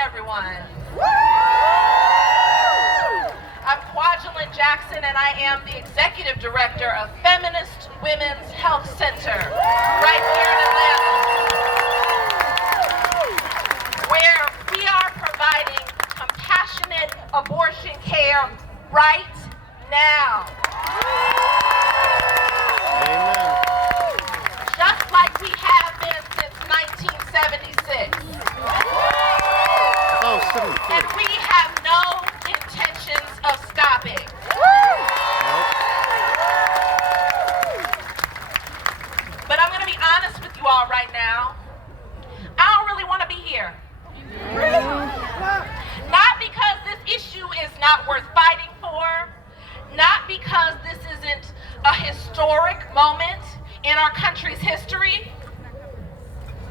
everyone. I'm Kwajalein Jackson, and I am the Executive Director of Feminist Women's Health Center right here in Atlanta, where we are providing compassionate abortion care right now. Amen. Just like we have been since 1976. Oh, And we have no intentions of stopping. But I'm going to be honest with you all right now. I don't really want to be here. Not because this issue is not worth fighting for, not because this isn't a historic moment in our country's history.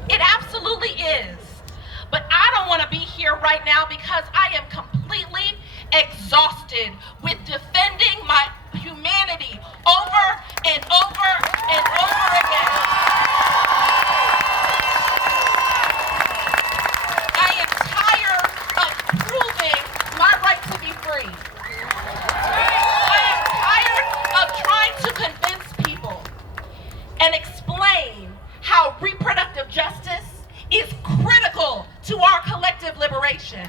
It absolutely is. But I don't want to be here right now because I am completely exhausted with defending my humanity over and over and over again. I am tired of proving my right to be free. I am tired of trying to convince people and explain how reproductive justice is critical to our collective liberation.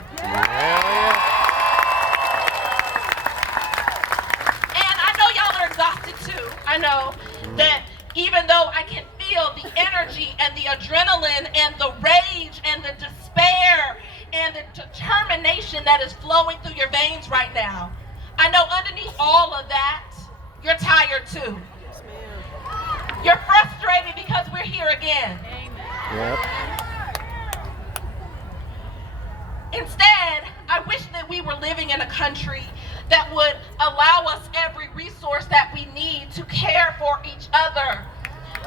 And I know y'all are exhausted too. I know that even though I can feel the energy and the adrenaline and the rage and the despair and the determination that is flowing through your veins right now, I know underneath all of that, you're tired too. You're frustrated because we're here again. Yep. Instead, I wish that we were living in a country that would allow us every resource that we need to care for each other.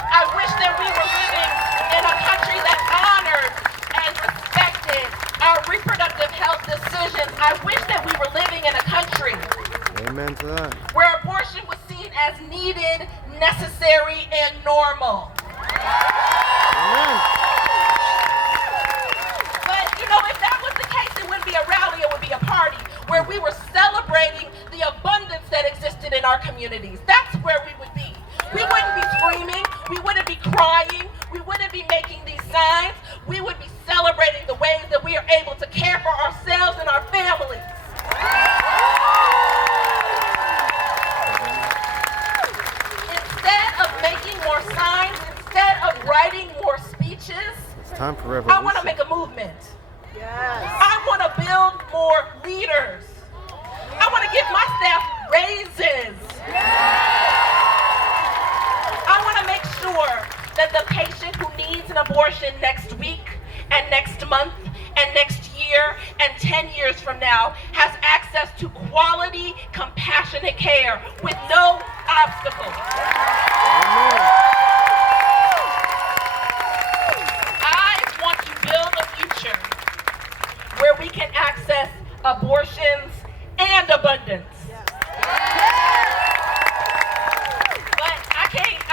I wish that we were living in a country that honored and respected our reproductive health decisions. I wish that we were living in a country Amen to that. where abortion was seen as needed, necessary, and normal. Amen. But, you know, if that was the case, it wouldn't be a rally, it would be a party where we were celebrating the abundance that existed in our communities. That's where we would be. We wouldn't be screaming, we wouldn't be crying, we wouldn't be making these signs. We would be celebrating the ways that we are able to care for ourselves and our families. Instead of making more signs, instead of writing more speeches, It's time for revolution. I want to make a movement. I want to build more leaders. I want to give my staff raises. I want to make sure that the patient who needs an abortion next week and next month and next year and 10 years from now has access to quality, compassionate care with no obstacles. Amen. I want to build a future where we can access abortions and abundance. But I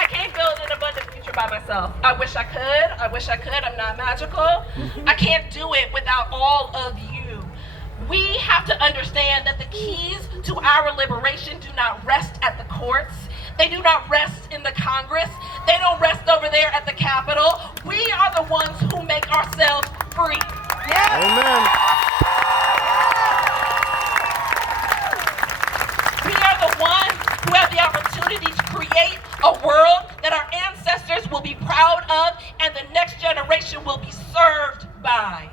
can't build an abundant future by myself. I wish I could. I'm not magical. I can't do it without all of you. We have to understand that the keys to our liberation do not rest at the courts. They do not rest in the Congress. They don't rest over there at the Capitol. We are the ones who make ourselves free. Amen. We are the ones who have the opportunity to create a world that our ancestors will be proud of and the next generation will be served by.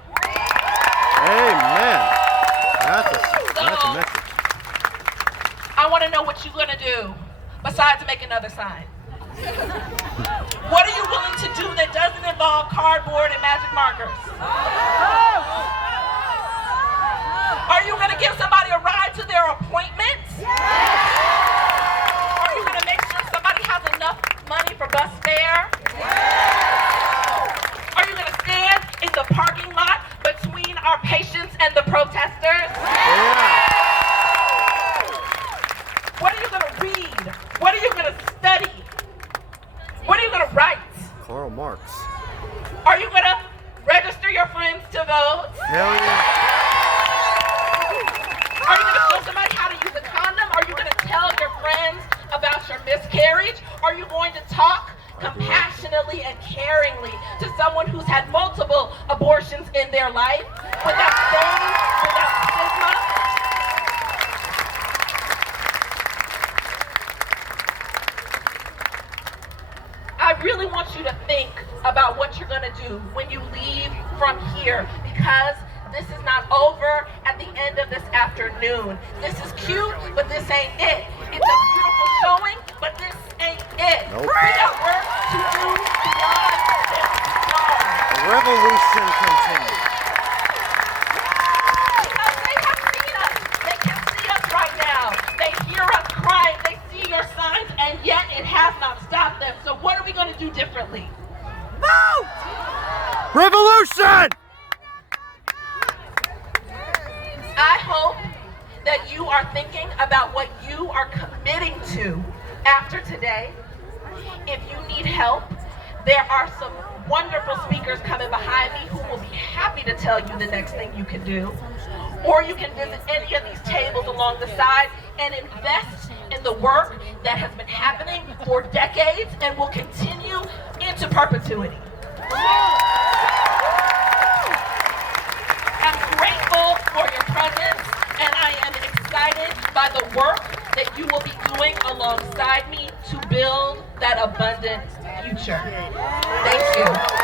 Amen. That's a message. I want to know what you're going to do besides make another sign. What are you willing to do that doesn't involve cardboard and magic markers? Are you going to give somebody a ride to their appointment? Are you going to make sure somebody has enough money for bus fare? Are you going to stand in the parking lot between our patients and the protesters? Yeah. What are you going to read? What are you going to study? What are you going to write? Karl Marx. Are you going to register trigger your friends to vote? Hell yeah. Are you going to show somebody how to use a condom? Are you going to tell your friends about your miscarriage? Are you going to talk compassionately and caringly to someone who's had multiple abortions in their life without shame, without stigma? I really want you to think about what you're going to do when you leave from here, because this is not over at the end of this afternoon. This is cute, but this ain't it. It's a beautiful showing, but this ain't it. Nope. We got work to do beyond this song. The revolution continues. Because they have seen us. They can see us right now. They hear us crying. They see your signs, and yet it has not stopped them. So what are we going to do differently? Vote! Revolution! I hope that you are thinking about what you are committing to after today. If you need help, there are some wonderful speakers coming behind me who will be happy to tell you the next thing you can do. Or you can visit any of these tables along the side and invest in the work that has been happening for decades and will continue into perpetuity. I'm grateful for your presence, and I am excited by the work that you will be doing alongside me to build that abundant future. Thank you.